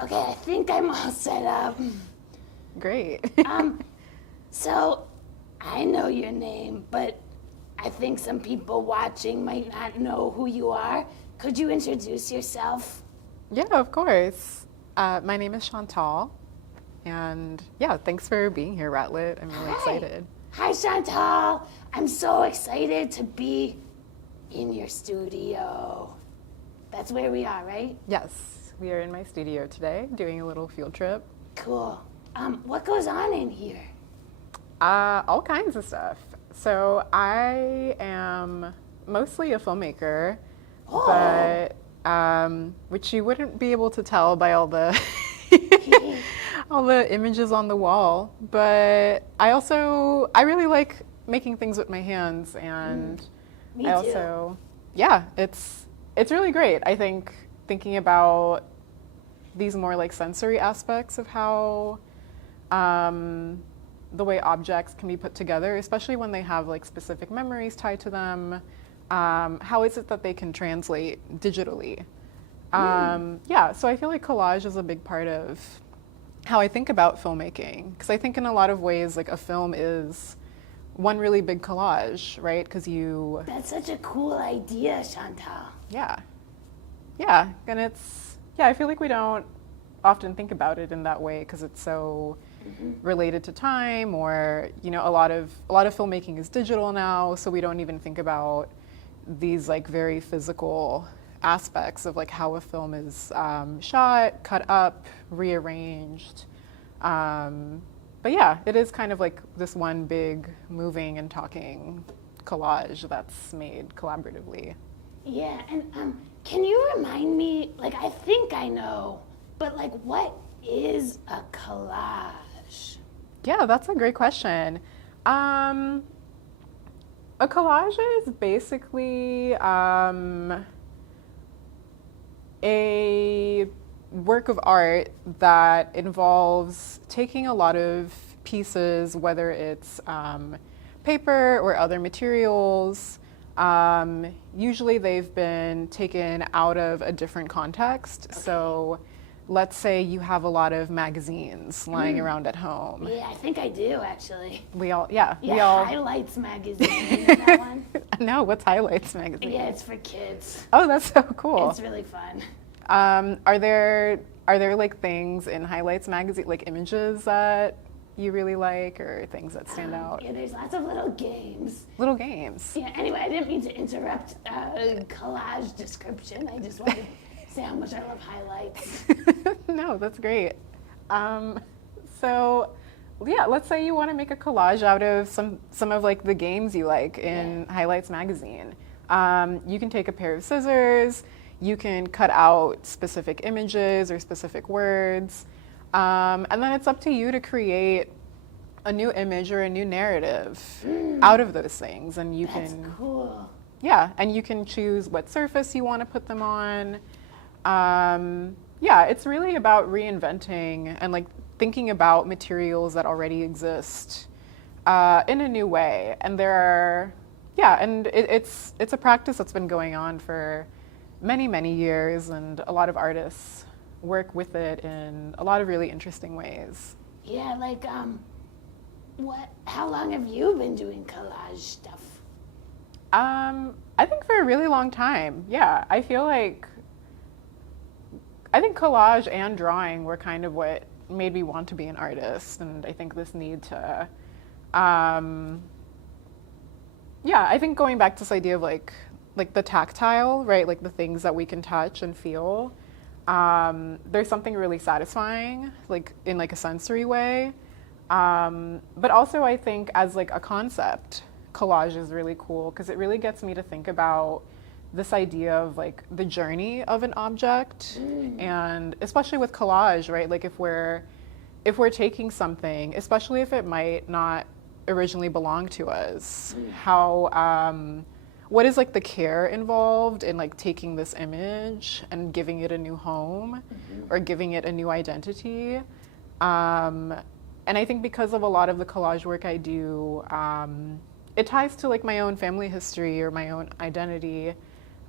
Okay, I think I'm all set up. Great. So I know your name, but I think some people watching might not know who you are. Could you introduce yourself? Yeah, of course. My name is Chantal, and yeah, thanks for being here, Ratlet. I'm really Hi. excited. Hi, Chantal. I'm so excited to be in your studio. That's where we are, right? Yes, we are in my studio today doing a little field trip. Cool. What goes on in here? All kinds of stuff. So I am mostly a filmmaker, Oh. but which you wouldn't be able to tell by all the all the images on the wall. But I really like making things with my hands, and Me I too. also yeah, it's really great. I think thinking about these more like sensory aspects of how um, the way objects can be put together, especially when they have like specific memories tied to them. How is it that they can translate digitally? Yeah, so I feel like collage is a big part of how I think about filmmaking, because I think in a lot of ways, like a film is one really big collage, right? Because That's such a cool idea, Chantal. yeah, yeah, and I feel like we don't often think about it in that way because it's so related to time, or a lot of filmmaking is digital now, so we don't even think about these like very physical aspects of like how a film is shot, cut up, rearranged. Um, but yeah, it is kind of like this one big moving and talking collage that's made collaboratively. Yeah, and can you remind me? Like, I think I know, but like, what is a collage? Yeah, that's a great question. Um, a collage is basically a work of art that involves taking a lot of pieces, whether it's paper or other materials. Usually they've been taken out of a different context. Okay. So let's say you have a lot of magazines lying around at home. Yeah, I think I do actually. We all, yeah, Yeah, we all, Highlights magazine. You know that one? no, what's Highlights Yeah, magazine? it's for kids. Oh, that's so cool. It's really fun. Are there like things in Highlights magazine, like images that you really like, or things that stand out? Yeah, there's lots of little games. Little games. Yeah. Anyway, I didn't mean to interrupt collage description. I just wanted to say how much I love highlights. No, that's great. Um, so, yeah, let's say you want to make a collage out of some of like the games you like in Highlights magazine. You can take a pair of scissors. You can cut out specific images or specific words, and then it's up to you to create a new image or a new narrative out of those things, and you That's can cool. yeah, and you can choose what surface you want to put them on. Yeah, it's really about reinventing and like thinking about materials that already exist in a new way. And yeah, and it's a practice that's been going on for many, many years, and a lot of artists work with it in a lot of really interesting ways. Yeah, like what? How long have you been doing collage stuff? I think for a really long time, yeah. I think collage and drawing were kind of what made me want to be an artist, and I think this need to, um, yeah. I think going back to this idea of like the tactile, right? Like the things that we can touch and feel. There's something really satisfying, like in like a sensory way. But also, I think as like a concept, collage is really cool because it really gets me to think about this idea of like the journey of an object, and especially with collage, right? Like if we're taking something, especially if it might not originally belong to us, how what is like the care involved in like taking this image and giving it a new home or giving it a new identity. Um, and I think because of a lot of the collage work I do, it ties to like my own family history or my own identity.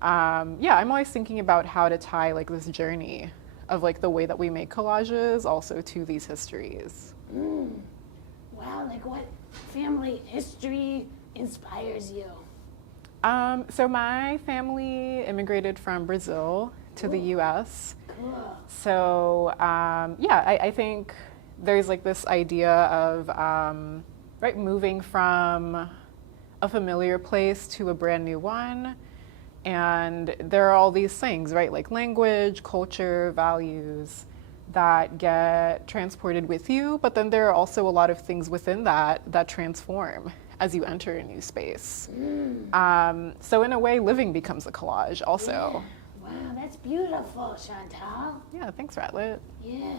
Yeah, I'm always thinking about how to tie like this journey of like the way that we make collages also to these histories. Wow, like what family history inspires you? So my family immigrated from Brazil to the US. Cool. So I think there's like this idea of right, moving from a familiar place to a brand new one. And there are all these things, right? Like language, culture, values that get transported with you, but then there are also a lot of things within that that transform as you enter a new space. So in a way, living becomes a collage also. Wow, that's beautiful, Chantal. Yeah, thanks, Ratlet. Yeah.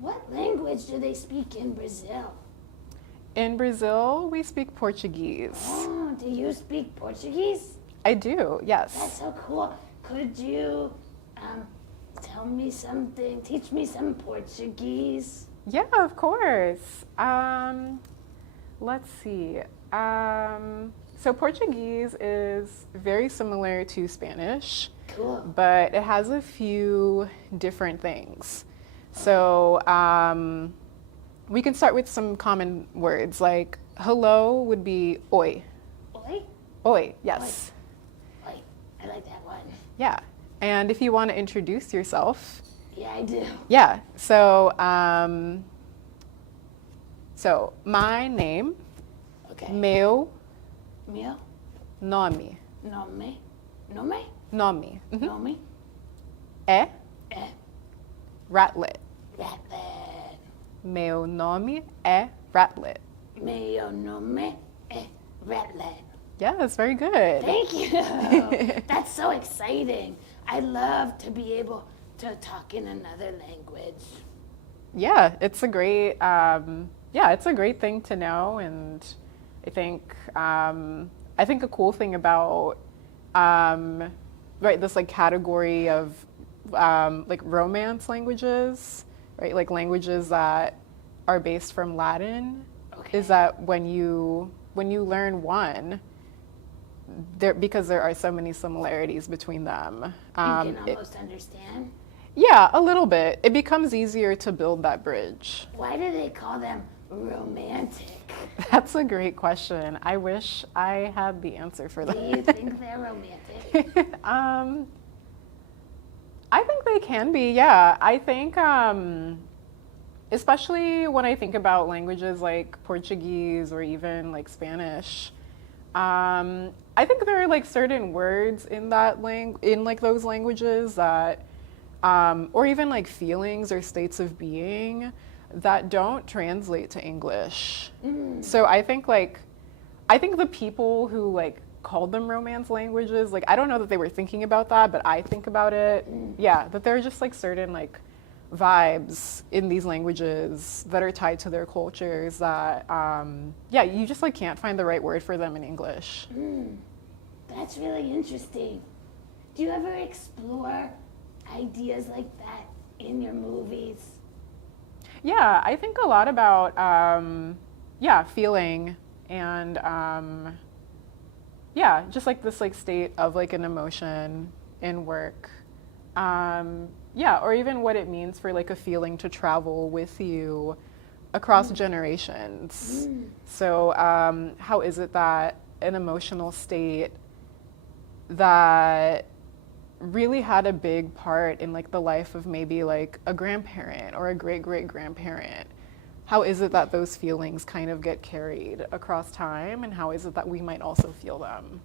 What language do they speak in Brazil? In Brazil, we speak Portuguese. Oh, do you speak Portuguese? I do, yes. That's so cool. Could you tell me something, teach me some Portuguese? Yeah, of course. Let's see. So Portuguese is very similar to Spanish, Cool. but it has a few different things. So we can start with some common words, like hello would be oi. Oi? Oi, yes. Oi. I like that one. Yeah. And if you want to introduce yourself, Yeah, I do. yeah. So so my name, Okay. meu Meu nome, nome. Nome? nome, Nome? é É Ratlet. Ratlet. Meu nome é Ratlet. Meu nome é Ratlet. Yeah, that's very good. Thank you. That's so exciting. I love to be able to talk in another language. Yeah, it's a great it's a great thing to know, and I think a cool thing about right, this like category of like romance languages, right, like languages that are based from Latin, Okay. is that when you learn one, because there are so many similarities between them. You can It- almost understand. yeah, a little bit. It becomes easier to build that bridge. Why do they call them romantic? That's a great question. I wish I had the answer for Do that. you think they're romantic? I think they can be, yeah. I think, especially when I think about languages like Portuguese or even like Spanish, I think there are like certain words in that in like those languages that, or even like feelings or states of being that don't translate to English. So I think the people who like called them romance languages, like I don't know that they were thinking about that, but I think about it. Yeah, that there are just like certain like vibes in these languages that are tied to their cultures that you just like can't find the right word for them in English. That's really interesting. Do you ever explore ideas like that in your movies? Yeah, I think a lot about feeling and just like this like state of like an emotion in work. Or even what it means for like a feeling to travel with you across generations. So how is it that an emotional state that really had a big part in like the life of maybe like a grandparent or a great-great-grandparent, how is it that those feelings kind of get carried across time, and how is it that we might also feel them?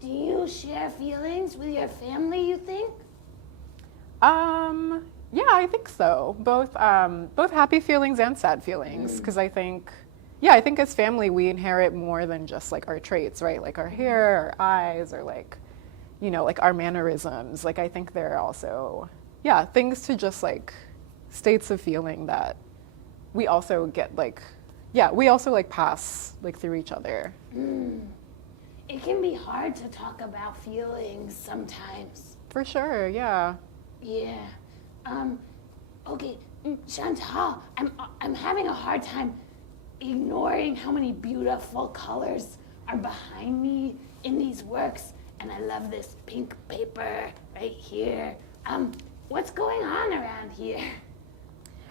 Do you share feelings with your family, you think? Yeah, I think so. Both happy feelings and sad feelings, because I think as family we inherit more than just like our traits, right? Like our hair, our eyes, or like, you know, like our mannerisms. Like I think there are also, things to just like states of feeling that we also get like, we also like pass like through each other. It can be hard to talk about feelings sometimes. For sure, yeah. Yeah. Okay, Chantal, I'm having a hard time ignoring how many beautiful colors are behind me in these works, and I love this pink paper right here. what's going on around here?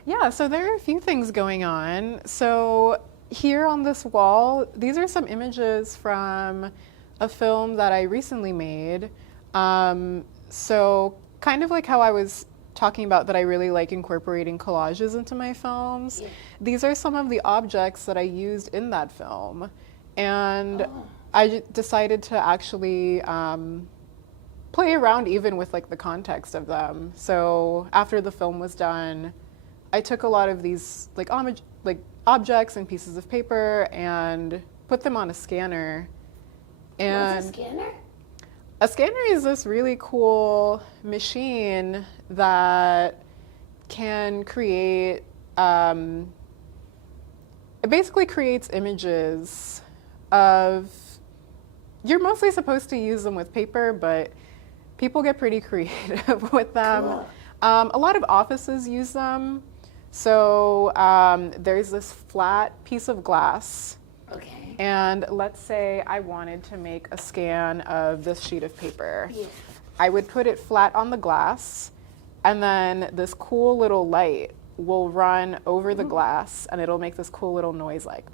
Yeah, so there are a few things going on. So here on this wall, these are some images from a film that I recently made. So kind of like how I was talking about that I really like incorporating collages into my films. Yeah. These are some of the objects that I used in that film. And Oh. I decided to actually play around even with like the context of them. So after the film was done, I took a lot of these like objects and pieces of paper and put them on a scanner. And What's a scanner? a scanner is this really cool machine that can create, it basically creates images of, you're mostly supposed to use them with paper, but people get pretty creative with them. Cool. A lot of offices use them. So there's this flat piece of glass. Okay. And let's say I wanted to make a scan of this sheet of paper. Yeah. I would put it flat on the glass, and then this cool little light will run over the glass, and it'll make this cool little noise like,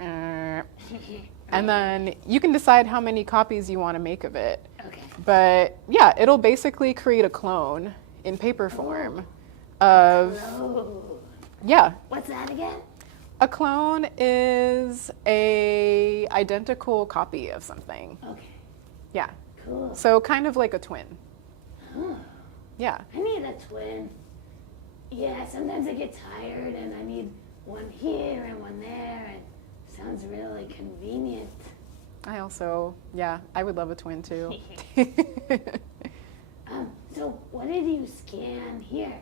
and then you can decide how many copies you want to make of it. Okay. But yeah, it'll basically create a clone in paper form of, Oh. yeah. What's that again? A clone is a identical copy of something. Okay. Yeah. Cool. So kind of like a twin. Oh, Yeah. I need a twin. Yeah, sometimes I get tired and I need one here and one there, and sounds really convenient. I also, yeah, I would love a twin too. So what did you scan here?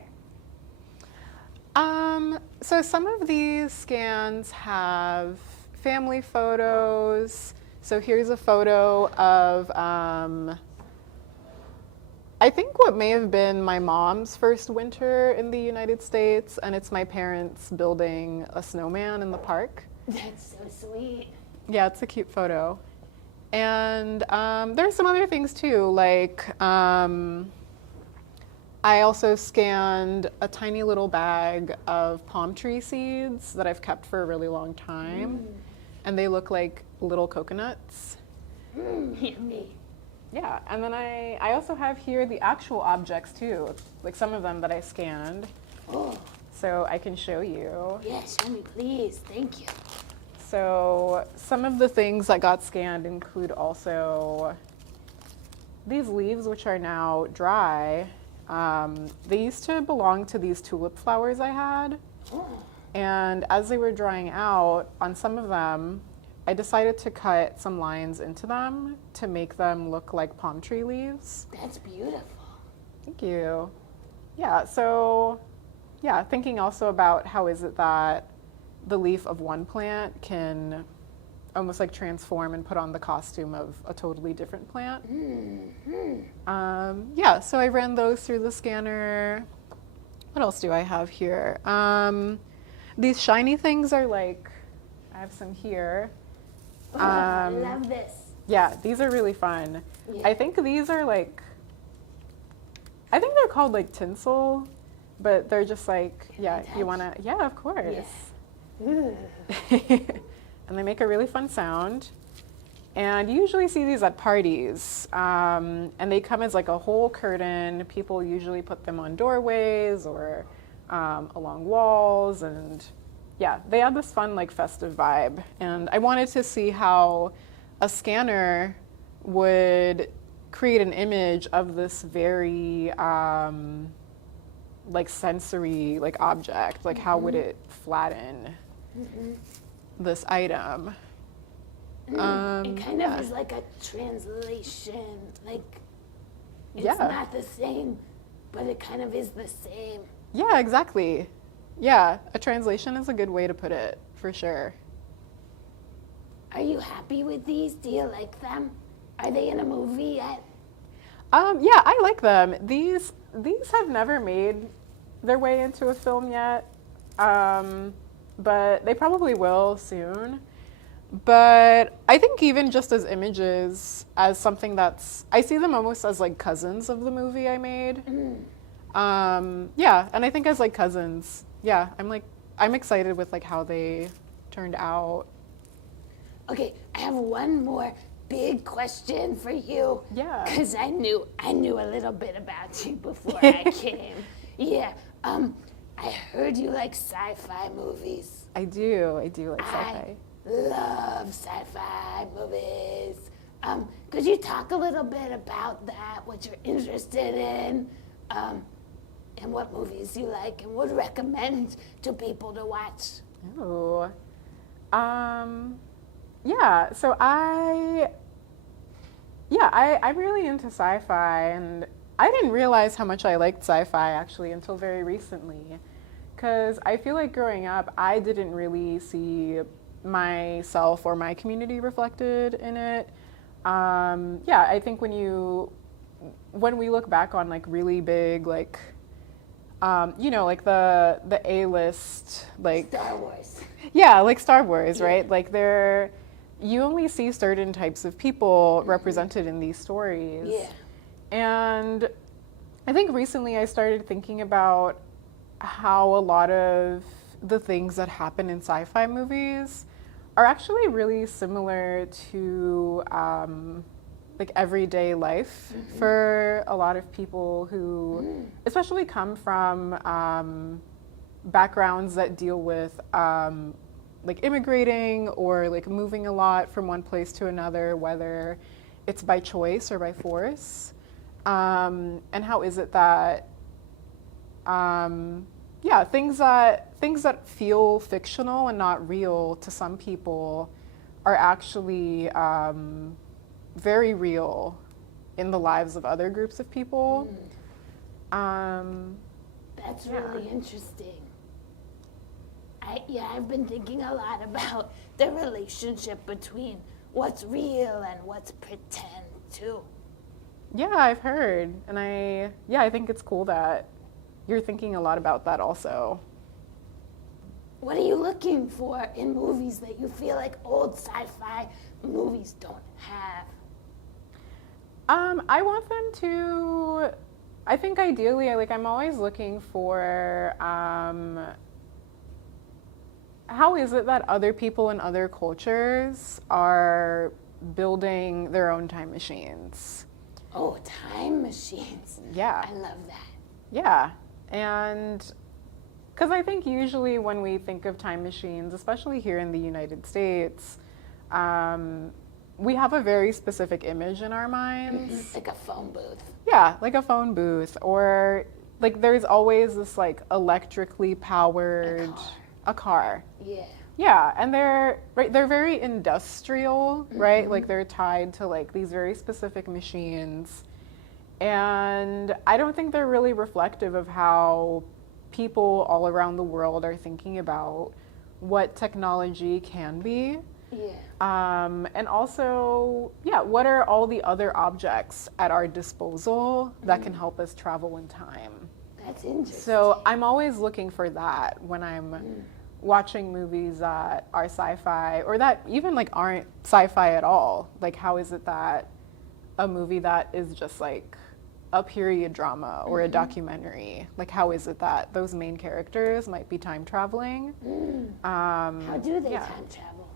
So some of these scans have family photos. So here's a photo of, I think what may have been my mom's first winter in the United States, and it's my parents building a snowman in the park. That's so sweet. Yeah, it's a cute photo. And there's some other things too, like I also scanned a tiny little bag of palm tree seeds that I've kept for a really long time. And they look like little coconuts. Yummy. Yeah, and then I also have here the actual objects too, like some of them that I scanned. Oh, So I can show you. yeah, show me, please. Thank you. So some of the things that got scanned include also these leaves, which are now dry. They used to belong to these tulip flowers I had. Oh, And as they were drying out, on some of them, I decided to cut some lines into them to make them look like palm tree leaves. that's beautiful. Thank you. Yeah, so yeah, thinking also about how is it that the leaf of one plant can almost like transform and put on the costume of a totally different plant. Yeah, so I ran those through the scanner. What else do I have here? These shiny things are like, I have some here. Oh, I love this. Yeah, these are really fun. Yeah. I think these are like, I think they're called like tinsel, but they're just like, yeah, I you touch? wanna, yeah, of course. Ooh. And they make a really fun sound. And you usually see these at parties. And they come as like a whole curtain. People usually put them on doorways or along walls. And yeah, they have this fun like festive vibe. And I wanted to see how a scanner would create an image of this very like sensory like object. Like how would it flatten this item? It kind yeah. of is like a translation. Like, it's Yeah. not the same, but it kind of is the same. Yeah, exactly. Yeah, a translation is a good way to put it, for sure. Are you happy with these? Do you like them? Are they in a movie yet? Yeah, I like them. These have never made their way into a film yet, but they probably will soon. But I think even just as images, as something that's, I see them almost as like cousins of the movie I made. Yeah, and I think as like cousins, yeah, I'm excited with like how they turned out. Okay, I have one more big question for you. Yeah. Cause I knew a little bit about you before I came. Yeah. I heard you like sci-fi movies. I do like I sci-fi. love sci-fi movies. Could you talk a little bit about that? What you're interested in, and what movies you like and would recommend to people to watch? Oh. Yeah, so I'm really into sci-fi, and I didn't realize how much I liked sci-fi actually until very recently. Because I feel like growing up, I didn't really see myself or my community reflected in it. Yeah, I think when we look back on like really big, like, like the A-list, like Star Wars. yeah, like Star Wars, Yeah. right? Like you only see certain types of people represented in these stories. Yeah. And I think recently I started thinking about how a lot of the things that happen in sci-fi movies are actually really similar to like everyday life for a lot of people who especially come from backgrounds that deal with like immigrating or like moving a lot from one place to another, whether it's by choice or by force. And how is it that things that feel fictional and not real to some people are actually very real in the lives of other groups of people. That's really interesting. I've been thinking a lot about the relationship between what's real and what's pretend too. Yeah, I've heard, and I think it's cool that you're thinking a lot about that also. What are you looking for in movies that you feel like old sci-fi movies don't have? I want them to. I think ideally, I'm always looking for. How is it that other people in other cultures are building their own time machines? Oh, time machines. Yeah. I love that. Yeah. And because I think usually when we think of time machines, especially here in the United States, we have a very specific image in our minds. Like a phone booth. Yeah, like a phone booth, or like there's always this like electrically powered a car. Yeah. Yeah, and they're very industrial, right? Like they're tied to like these very specific machines. And I don't think they're really reflective of how people all around the world are thinking about what technology can be. Yeah. And also, what are all the other objects at our disposal that can help us travel in time? That's interesting. So I'm always looking for that when I'm watching movies that are sci-fi or that even like aren't sci-fi at all. Like, how is it that a movie that is just like a period drama or a documentary, like how is it that those main characters might be time traveling? How do they time travel?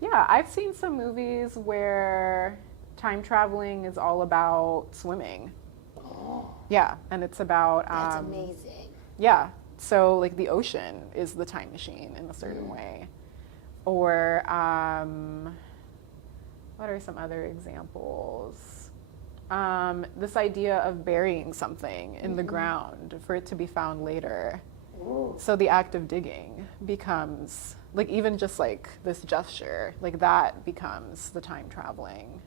Yeah, I've seen some movies where time traveling is all about swimming. Oh, Yeah, and it's about that's amazing. yeah, so like the ocean is the time machine in a certain way. Or what are some other examples? This idea of burying something in the ground for it to be found later. Ooh. So the act of digging becomes like even just like this gesture, like that becomes the time traveling.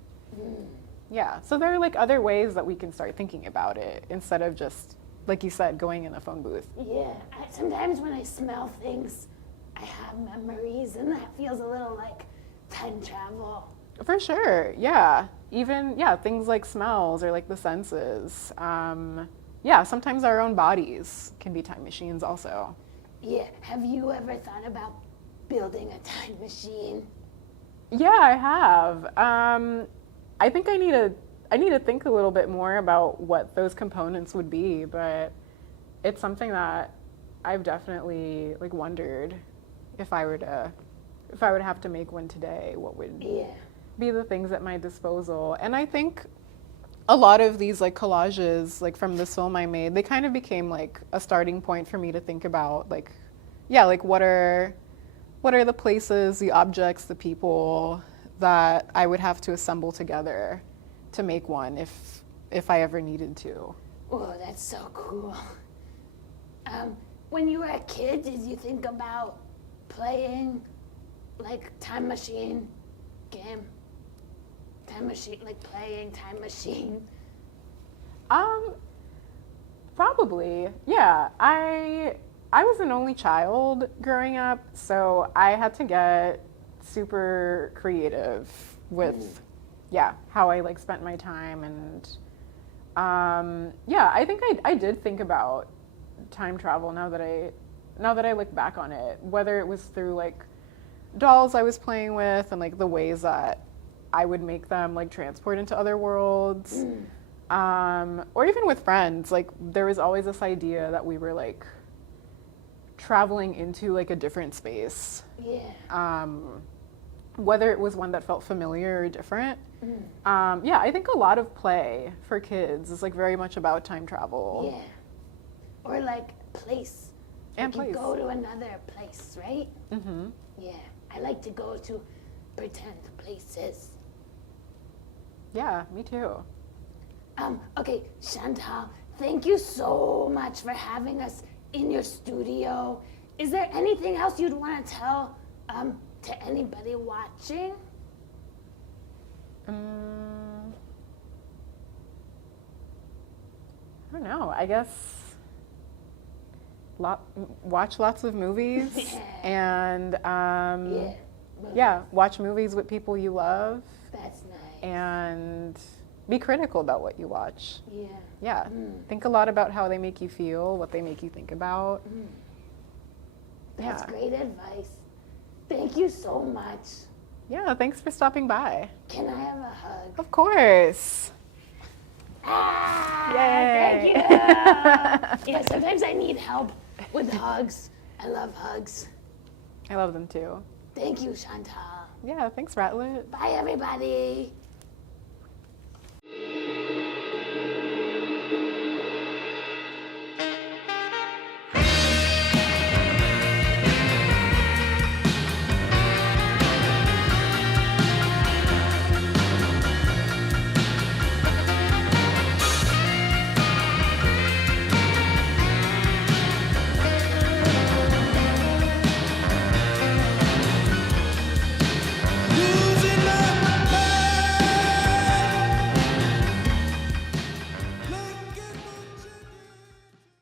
Yeah, so there are like other ways that we can start thinking about it instead of just, like you said, going in a phone booth. Yeah, sometimes when I smell things, I have memories, and that feels a little like time travel. For sure, yeah. Even, things like smells or like the senses. Sometimes our own bodies can be time machines also. Yeah, have you ever thought about building a time machine? Yeah, I have. I think I need to think a little bit more about what those components would be, but it's something that I've definitely like wondered if I would have to make one today, what would Yeah. be the things at my disposal. And I think a lot of these like collages, like from this film I made, they kind of became like a starting point for me to think about like, yeah, like what are the places, the objects, the people that I would have to assemble together to make one if I ever needed to. Oh, that's so cool. When you were a kid, did you think about playing like time machine game? Time machine, like playing time machine? Probably, yeah. I was an only child growing up, so I had to get super creative with, yeah, how I like spent my time. And yeah, I think I did think about time travel now that I look back on it, whether it was through like dolls I was playing with and like the ways that I would make them like transport into other worlds, or even with friends. Like there was always this idea that we were like traveling into like a different space, whether it was one that felt familiar or different. Yeah, I think a lot of play for kids is like very much about time travel. Yeah. Or like place. And like place. You go to another place, right? Mm-hmm. Yeah. I like to go to pretend places. Yeah, me too. Okay, Chantal, thank you so much for having us in your studio. Is there anything else you'd want to tell to anybody watching? I don't know. I guess watch lots of movies and yeah, watch movies with people you love. That's nice. And be critical about what you watch. Yeah. Yeah. Think a lot about how they make you feel, what they make you think about. That's great advice. Thank you so much. Yeah, thanks for stopping by. Can I have a hug? Of course. Ah, Yay. thank you. Yeah, sometimes I need help with hugs. I love hugs. I love them too. Thank you, Chantal. Yeah, thanks, Ratlet. Bye, everybody.